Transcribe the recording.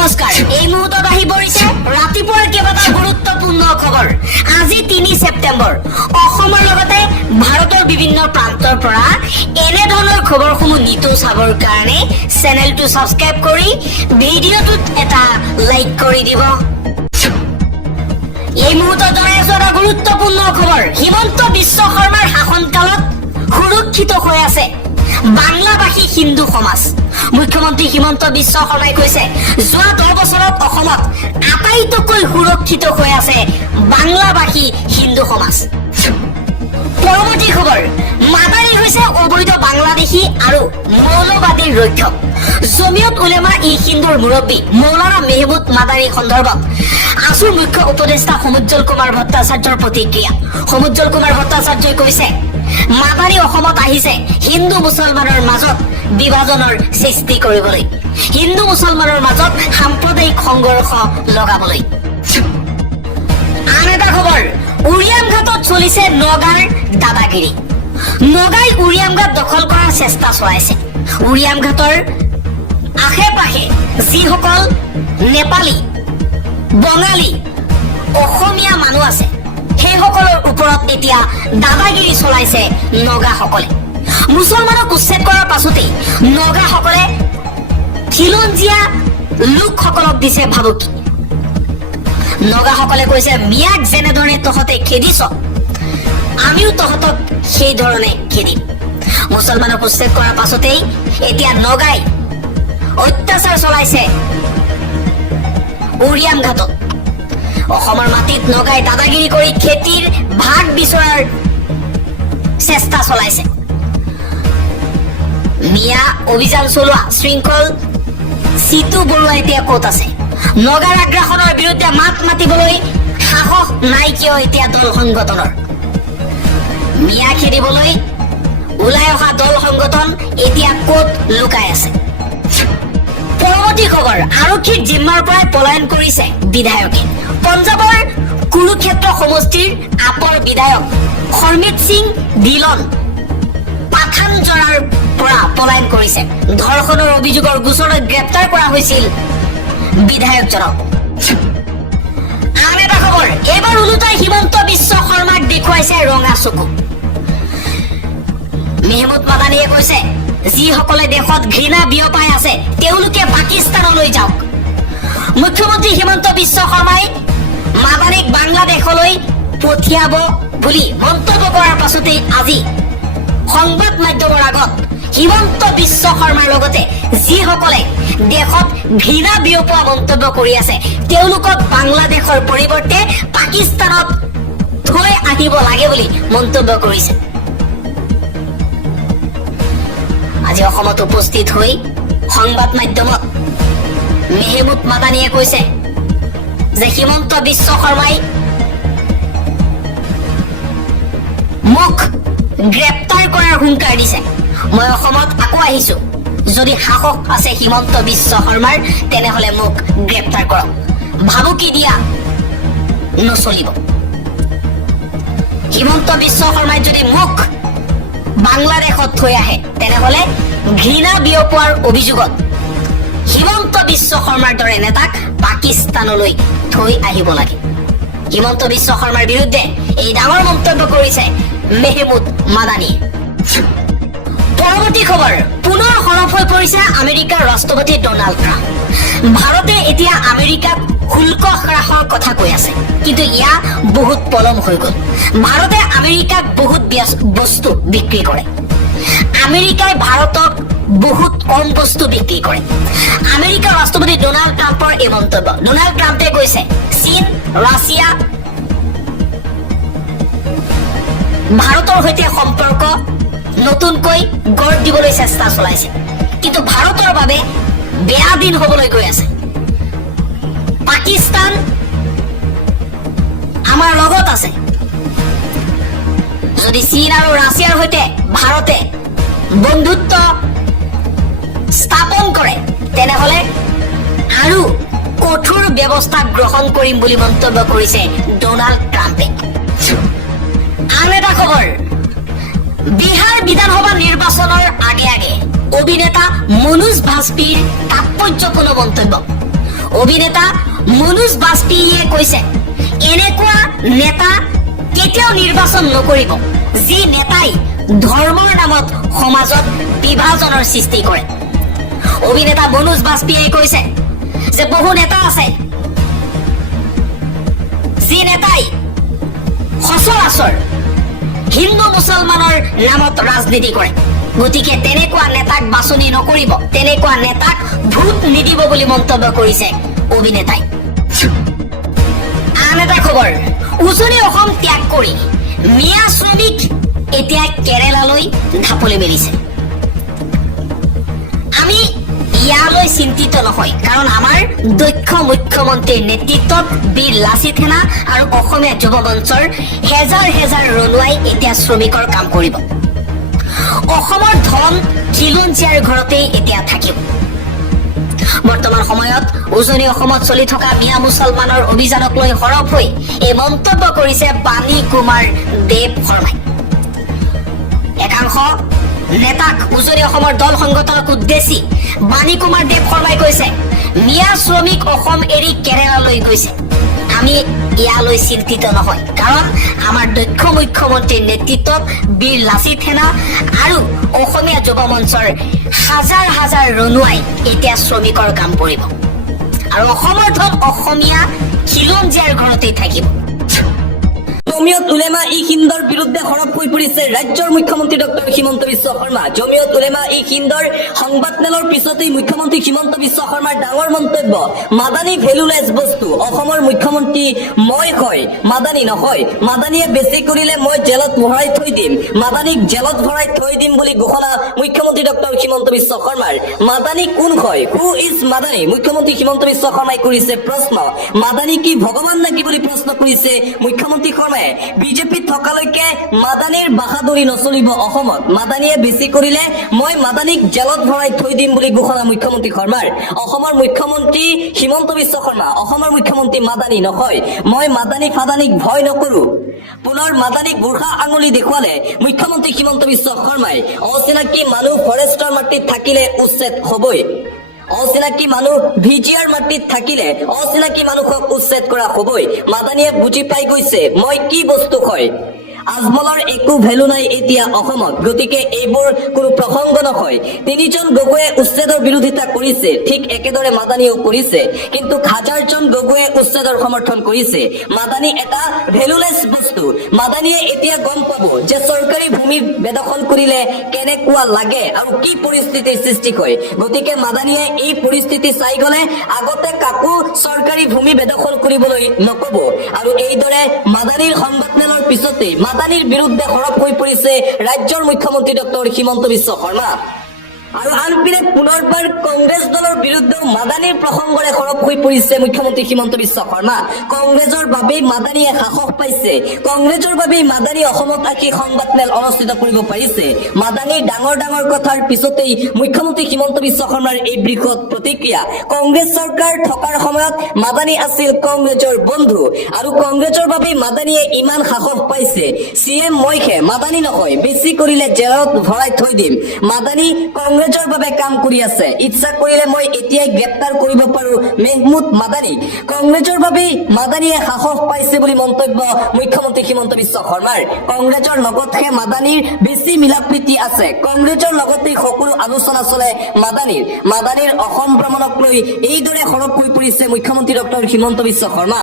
নমস্কাৰ এই মুহূৰ্তত আহি পৰিছে ৰাতিপুৱাৰ কেইবাটা গুৰুত্বপূৰ্ণ খবৰ আজি ৩ ছেপ্টেম্বৰ অসমৰ লগতে ভাৰতৰ বিভিন্ন প্ৰান্তৰ পৰা এনে ধৰণৰ খবৰসমূহ নিতৌ চাবৰ কাৰণে চেনেলটো সাবস্ক্ৰাইব কৰি ভিডিঅ'টোত এটা লাইক কৰি দিব এই মুহূৰ্তত জনাইছো এটা গুৰুত্বপূৰ্ণ খবৰ হিমন্ত বিশ্ব শৰ্মাৰ শাসনকালত সুৰক্ষিত হৈ আছে বাংলাভাষী হিন্দু সমাজ মুখ্যমন্ত্ৰী হিমন্ত বিশ্ব শৰ্মাই কৈছে যোৱা 10 বছৰত অসমত আটাইতকৈ সুৰক্ষিত হৈ আছে বাংলাভাষী হিন্দু সমাজ পৰৱৰ্তী খবৰ মাদাৰী হৈছে অবৈধ বাংলাদেশী আৰু মৌলবাদীৰ ৰক্ষক জমিয়ত উলেমা ই হিন্দুৰ মুৰব্বী মৌলানা মেহমুদ মাদাৰী সন্দৰ্ভত আসুৰ মুখ্য উপদেষ্টা সমুজ্জ্বল কুমাৰ ভট্টাচাৰ্যৰ প্ৰতিক্ৰিয়া সমুজ্জ্বল কুমাৰ ভট্টাচাৰ্যই কৈছে মাদাৰী অসমত আহিছে হিন্দু মুছলমানৰ মাজত বিভাজনৰ সৃষ্টি কৰিবলৈ হিন্দু মুছলমানৰ মাজত সাম্প্ৰদায়িক সংঘৰ্ষ লগাবলৈ আন এটা খবৰ উৰিয়াম ঘাটত চলিছে নগাৰ দাদাগিৰি নগাই উৰিয়াম ঘাট দখল কৰাৰ চেষ্টা চলাইছে উৰিয়াম ঘাটৰ আশে পাশে যিসকল নেপালী বঙালী অসমীয়া মানুহ আছে সেইসকলৰ ওপৰত এতিয়া দাদাগিৰি চলাইছে নগাসকলে মুছলমানক উচ্ছেদ কৰাৰ পাছতেই নগাসকলে খিলঞ্জীয়া লোকসকলক দিছে ভাবুকি নগাসকলে কৈছে মিয়াক যেনেধৰণে তহঁতে খেদিছ আমিও তহঁতক সেই ধৰণে খেদিম মুছলমানক উচ্ছেদ কৰাৰ পাছতেই এতিয়া নগাই অত্যাচাৰ চলাইছে উৰিয়াম ঘাটত অসমৰ মাটিত নগাই দাদাগিৰি কৰি খেতিৰ ভাগ বিচৰাৰ চেষ্টা চলাইছে মিয়া অভিযান চলোৱা শৃংখল সিতু বৰুৱা এতিয়া ক'ত আছে নগাৰ আগ্ৰাসনৰ বিৰুদ্ধে মাত মাতিবলৈ সাহস নাই কিয় এতিয়া দল সংগঠনৰ মিয়া খেদিবলৈ ওলাই অহা দল সংগঠন এতিয়া ক'ত লুকাই আছে পৰৱৰ্তী খবৰ আৰক্ষীৰ জিম্মাৰ পৰা পলায়ন কৰিছে বিধায়কে পঞ্জাবৰ কুৰুক্ষেত্ৰ সমষ্টিৰ আপৰ বিধায়ক হৰমিত সিং ধিলন পাঠানজৰাৰ পৰা পলায়ন কৰিছে ধৰ্ষণৰ অভিযোগৰ গোচৰত গ্ৰেপ্তাৰ কৰা হৈছিল বিধায়কজনক আন এটা খবৰ এইবাৰ ওলোটাই হিমন্ত বিশ্ব শৰ্মাক দেখুৱাইছে ৰঙা চকু মেহমুদ মাদানীয়ে কৈছে যিসকলে দেশত ঘৃণা বিয়পাই আছে তেওঁলোকে পাকিস্তানলৈ যাওক মুখ্যমন্ত্ৰী হিমন্ত বিশ্ব শৰ্মাই মাদানীক বাংলাদেশলৈ পঠিয়াব বুলি মন্তব্য কৰাৰ পাছতেই আজি সংবাদ মাধ্যমৰ আগত হিমন্ত বিশ্ব শৰ্মাৰ লগতে যিসকলে দেশত ঘৃণা বিয়পোৱা মন্তব্য কৰি আছে তেওঁলোকক বাংলাদেশৰ পৰিৱৰ্তে পাকিস্তানত থৈ আহিব লাগে বুলি মন্তব্য কৰিছে আজি অসমত উপস্থিত হৈ সংবাদ মাধ্যমত মেহমুদ মাদানীয়ে কৈছে যে হিমন্ত বিশ্ব শৰ্মাই মোক গ্ৰেপ্তাৰ কৰাৰ হুংকাৰ দিছে মই অসমত আকৌ আহিছো যদি সাহস আছে হিমন্ত বিশ্ব শৰ্মাৰ তেনেহলে মোক গ্ৰেপ্তাৰ কৰক ভাবুকি দিয়া নচলিব হিমন্ত বিশ্ব শৰ্মাই যদি মোক বাংলাদেশত থৈ আহে তেনেহলে ঘৃণা বিয়পোৱাৰ অভিযোগত হিমন্ত বিশ্ব শৰ্মাৰ দৰে নেতাক পাকিস্তানলৈ থৈ আহিব লাগে হিমন্ত বিশ্ব শৰ্মাৰ বিৰুদ্ধে এই ডাঙৰ মন্তব্য কৰিছে মেহমুদ মাদানীয়ে পৰৱৰ্তী খবৰ পুনৰ সৰব হৈ পৰিছে আমেৰিকাৰ ৰাষ্ট্ৰপতি ডনাল্ড ট্ৰাম্প ভাৰতে এতিয়া আমেৰিকাক শুল্ক হ্ৰাসৰ কথা কৈ আছে কিন্তু ইয়া বহুত পলম হৈ গ'ল ভাৰতে আমেৰিকাক বহুত বস্তু বিক্ৰী কৰে আমেৰিকাই ভাৰতক বহুত কম বস্তু বিক্ৰী কৰে আমেৰিকাৰ ৰাষ্ট্ৰপতি ডনাল্ড ট্ৰাম্পৰ এই মন্তব্য ডনাল্ড ট্ৰাম্পে কৈছে চীন ৰাছিয়া ভাৰতৰ সৈতে সম্পৰ্ক নতুনকৈ গঢ় দিবলৈ চেষ্টা চলাইছে কিন্তু ভাৰতৰ বাবে বেয়া দিন হবলৈ গৈ আছে পাকিস্তান আমাৰ লগত আছে যদি চীন আৰু ৰাছিয়াৰ সৈতে ভাৰতে বন্ধুত্ব স্থাপন কৰে তেনেহলে আৰু কঠোৰ ব্যৱস্থা গ্ৰহণ কৰিম বুলি মন্তব্য কৰিছে ডনাল্ড ট্ৰাম্পে আন এটা খবৰ বিহাৰ বিধানসভা নিৰ্বাচনৰ আগে আগে অভিনেতা মনোজ ভাজপেয়ীৰ তাৎপৰ্যপূৰ্ণ মন্তব্য অভিনেতা মনোজ বাজপেয়ীয়ে কৈছে এনেকুৱা নেতা কেতিয়াও নিৰ্বাচন নকৰিব যি নেতাই ধৰ্মৰ নামত সমাজত বিভাজনৰ সৃষ্টি কৰে। অভিনেতা মনোজ বাজপেয়ীয়ে কৈছে যে বহু নেতা আছে যি নেতাই সচৰাচৰ হিন্দু মুছলমানৰ নামত ৰাজনীতি কৰে। গতিকে তেনেকুৱা নেতাক বাছনি নকৰিব, তেনেকুৱা নেতাক ভোট নিদিব বুলি মন্তব্য কৰিছে অভিনেতাই। আন এটা খবৰ, উজনি অসম ত্যাগ কৰি মিয়া শ্ৰমিক এতিয়া কেৰেলালৈ ঢাপলি মেলিছে। আমি ইয়ালৈ চিন্তিত নহয়, কাৰণ আমাৰ দক্ষ মুখ্যমন্ত্ৰীৰ নেতৃত্বত বীৰ লাচিত সেনা আৰু অসমীয়া যুৱ মঞ্চৰ হেজাৰ হেজাৰ ৰণুৱাই এতিয়া শ্ৰমিকৰ কাম কৰিব। অসমৰ ধন খিলঞ্জীয়াৰ ঘৰতেই এতিয়া থাকিব। বৰ্তমান সময়ত উজনি অসমত চলি থকা মিয়া মুছলমানৰ অভিযানক লৈ সৰব হৈ এই মন্তব্য কৰিছে বাণী কুমাৰ দেৱ শৰ্মাই। একাংশ নেতাক উজনি অসমৰ দল সংগঠনক উদ্দেশ্যি বাণী কুমাৰ দেৱ শৰ্মাই কৈছে মিয়া শ্ৰমিক অসম এৰি কেৰেলালৈ গৈছে। আমি ইয়ালৈ চিন্তিত নহয়, কাৰণ আমাৰ দক্ষ মুখ্যমন্ত্ৰীৰ নেতৃত্বত বীৰ লাচিত সেনা আৰু অসমীয়া যুৱ মঞ্চৰ হাজাৰ হাজাৰ ৰণুৱাই এতিয়া শ্ৰমিকৰ কাম কৰিব আৰু অসমৰ ধন অসমীয়া খিলঞ্জীয়াৰ ঘৰতেই থাকিব। জমিয়ত উলেমা ই হিন্দৰ বিৰুদ্ধে সৰব হৈ পৰিছে ৰাজ্যৰ মুখ্যমন্ত্ৰী ডক্টৰ হিমন্ত বিশ্ব শৰ্মা। জমিয়ত উলেমা ই হিন্দৰ সংবাদমেলৰ পিছতেই মুখ্যমন্ত্ৰী হিমন্ত বিশ্ব শৰ্মাৰ ডাঙৰ মন্তব্য, মাদানী ভেলুলেছ বস্তু। অসমৰ মুখ্যমন্ত্ৰী মই হয়, মাদানী নহয়। মাদানীয়ে বেছি কৰিলে মই জেলত ভৰাই থৈ দিম, মাদানীক জেলত ভৰাই থৈ দিম বুলি ঘোষণা মুখ্যমন্ত্ৰী ডক্টৰ হিমন্ত বিশ্ব শৰ্মাৰ। মাদানী কোন হয়? Who is Madani? মুখ্যমন্ত্ৰী হিমন্ত বিশ্ব শৰ্মাই কৰিছে প্ৰশ্ন। মাদানী কি ভগৱান নেকি বুলি প্ৰশ্ন কৰিছে মুখ্যমন্ত্ৰী শৰ্মাই। বিজেপিত থকালৈকে মাদানীৰ বাহাদুৰি নচলিব অসমত। মাদানীয়ে বেছি কৰিলে মই মাদানীক জেলত ভৰাই থৈ দিম বুলি ঘোষণা মুখ্যমন্ত্ৰী শৰ্মাৰ। অসমৰ মুখ্যমন্ত্ৰী হিমন্ত বিশ্ব শৰ্মা, অসমৰ মুখ্যমন্ত্ৰী মাদানী নহয়। মই মাদানী ফাদানীক ভয় নকৰো। পুনৰ মাদানীক বুঢ়া আঙুলি দেখুৱালে মুখ্যমন্ত্ৰী হিমন্ত বিশ্ব শৰ্মাই। অচিনাকি মানুহ ফৰেষ্টৰ মাটিত থাকিলে উচ্ছেদ হবই। অচিনাকি মানুহ ভিজিয়াৰ মাটিত থাকিলে অচিনাকি মানুহক উচ্ছেদ কৰা হবই। মাদানীয়ে বুজি পাই গৈছে মই কি বস্তু হয়। আজমলৰ একো ভেলু নাই এতিয়া অসমত, গতিকে এইবোৰ কোনো প্ৰসংগ নহয়। তিনিজন গগৈয়ে উচ্ছেদৰ বিৰোধিতা কৰিছে, ঠিক একেদৰে মাদানীয়েও কৰিছে, কিন্তু হাজাৰজন গগৈয়ে উচ্ছেদৰ সমৰ্থন কৰিছে। মাদানী এটা ভেলুলেছ বস্তু। মাদানীয়ে এতিয়া গম পাব যে চৰকাৰী ভূমি বেদখল কৰিলে কেনেকুৱা লাগে আৰু কি পৰিস্থিতিৰ সৃষ্টি হয়। গতিকে মাদানীয়ে এই পৰিস্থিতি চাই গলে আগতে কাকো চৰকাৰী ভূমি বেদখল কৰিবলৈ নকব। আৰু এইদৰে মাদানীৰ সংবাদমেলৰ পিছতেই মাদানীৰ বিৰুদ্ধে সৰব হৈ পৰিছে ৰাজ্যৰ মুখ্যমন্ত্ৰী ডক্টৰ হিমন্ত বিশ্ব শৰ্মা। আৰু আনপিনে পুনৰবাৰ কংগ্ৰেছ দলৰ বিৰুদ্ধেও মাদানীৰ প্ৰসংগৰে সৰব হৈ পৰিছে মুখ্যমন্ত্ৰী হিমন্ত বিশ্ব শৰ্মা। কংগ্ৰেছৰ বাবেই মাদানীয়ে সাহস পাইছে, কংগ্ৰেছৰ বাবেই মাদানী অসমত আহি সংবাদমেল অনুষ্ঠিত কৰিব পাৰিছে। মাদানীৰ ডাঙৰ ডাঙৰ কথাৰ পিছতেই মুখ্যমন্ত্ৰী হিমন্ত বিশ্ব শৰ্মাৰ এই বৃহৎ প্ৰতিক্ৰিয়া। কংগ্ৰেছ চৰকাৰ থকাৰ সময়ত মাদানী আছিল কংগ্ৰেছৰ বন্ধু, আৰু কংগ্ৰেছৰ বাবেই মাদানীয়ে ইমান সাহস পাইছে। CM মইহে, মাদানী নহয়। বেছি কৰিলে জেলত ভৰাই থৈ দিম। মাদানী কংগ্ৰেছৰ বাবে কাম কৰি আছে। ইচ্ছা কৰিলে মই এতিয়াই গ্ৰেপ্তাৰ কৰিব পাৰো মেহমুদ মাদানী। কংগ্ৰেছৰ বাবেই মাদানীয়ে সাহস পাইছে বুলি মন্তব্য মুখ্যমন্ত্ৰী হিমন্ত বিশ্ব শৰ্মাৰ। কংগ্ৰেছৰ লগতহে মাদানীৰ বেছি মিলাপ্ৰীতি আছে। কংগ্ৰেছৰ লগতেই সকলো আলোচনা চলে মাদানীৰ। মাদানীৰ অসম ভ্ৰমণক লৈ এইদৰে সৰব হৈ পৰিছে মুখ্যমন্ত্ৰী ডক্টৰ হিমন্ত বিশ্ব শৰ্মা।